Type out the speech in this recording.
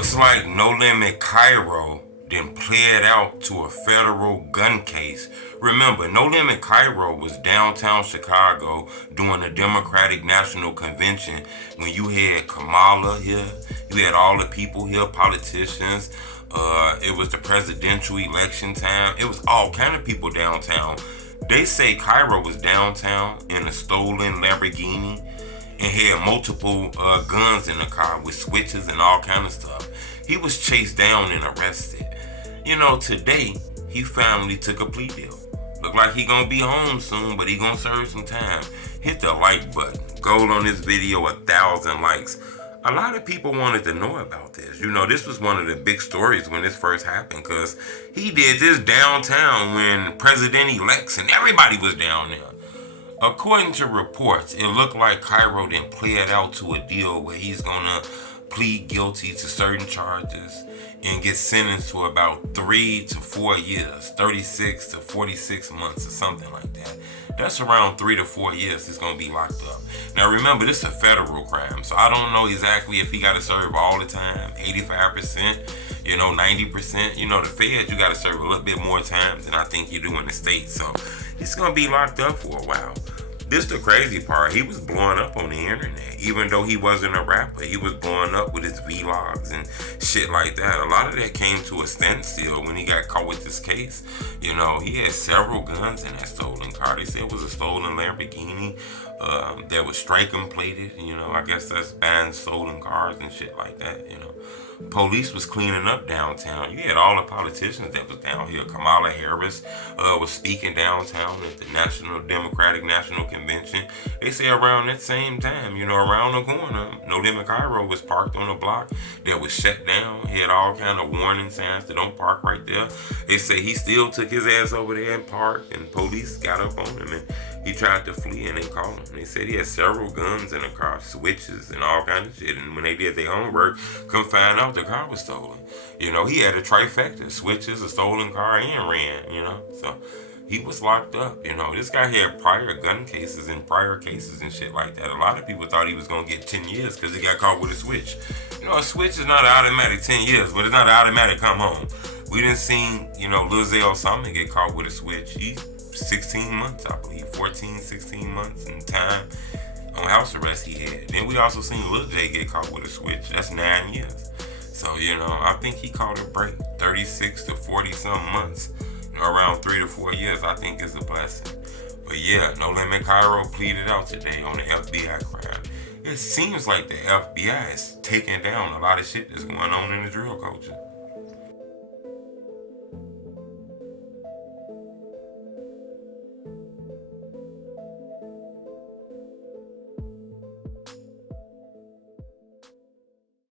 Looks like Nolimit Kyro then pled out to a federal gun case. Remember, Nolimit Kyro was downtown Chicago during the Democratic National Convention when you had Kamala here, you had all the people here, politicians. It was the presidential election time. It was all kind of people downtown. They say Kyro was downtown in a stolen Lamborghini and had multiple guns in the car with switches and all kind of stuff. He was chased down and arrested. Today he finally took a plea deal. Look like he gonna be home soon, but he gonna serve some time. Hit the like button. Goal on this video 1,000 likes. A lot of people wanted to know about this. This was one of the big stories when this first happened because he did this downtown when president-elects and everybody was down there. According to reports, it looked like Kyro then pled out to a deal where he's gonna plead guilty to certain charges and get sentenced to about 3 to 4 years, 36 to 46 months or something like that. That's around 3 to 4 years he's gonna be locked up. Now remember, this is a federal crime, so I don't know exactly if he gotta serve all the time, 85%, 90%. The feds, you gotta serve a little bit more time than I think you do in the States, so he's gonna be locked up for a while. This the crazy part. He was blowing up on the internet. Even though he wasn't a rapper, he was blowing up with his vlogs and shit like that. A lot of that came to a standstill when he got caught with this case. He had several guns in that stolen car. They said it was a stolen Lamborghini that was striking plated. I guess that's buying stolen cars and shit like that. Police was cleaning up downtown. You had all the politicians that was down here. Kamala Harris was speaking downtown at the Democratic National Convention. They say around that same time, around the corner, Nolimit Kyro was parked on a block that was shut down. He had all kind of warning signs to don't park right there. They say he still took his ass over there and parked, and police got up on him and he tried to flee and they caught him. They said he had several guns in the car, switches and all kind of shit. And when they did their homework, come find out the car was stolen. He had a trifecta: switches, a stolen car, and ran. So he was locked up. This guy had prior gun cases and prior cases and shit like that. A lot of people thought he was gonna get 10 years because he got caught with a switch. A switch is not an automatic 10 years, but it's not an automatic come home. We didn't see, Lil Zay Osama get caught with a switch. He 16 months, I believe, 14, 16 months in time on house arrest he had. Then we also seen Lil J get caught with a switch. That's 9 years. So, I think he caught a break, 36 to 40 some months, around 3 to 4 years, I think is a blessing. But yeah, Nolimit Kyro pleaded out today on the FBI crime. It seems like the FBI is taking down a lot of shit that's going on in the drill culture.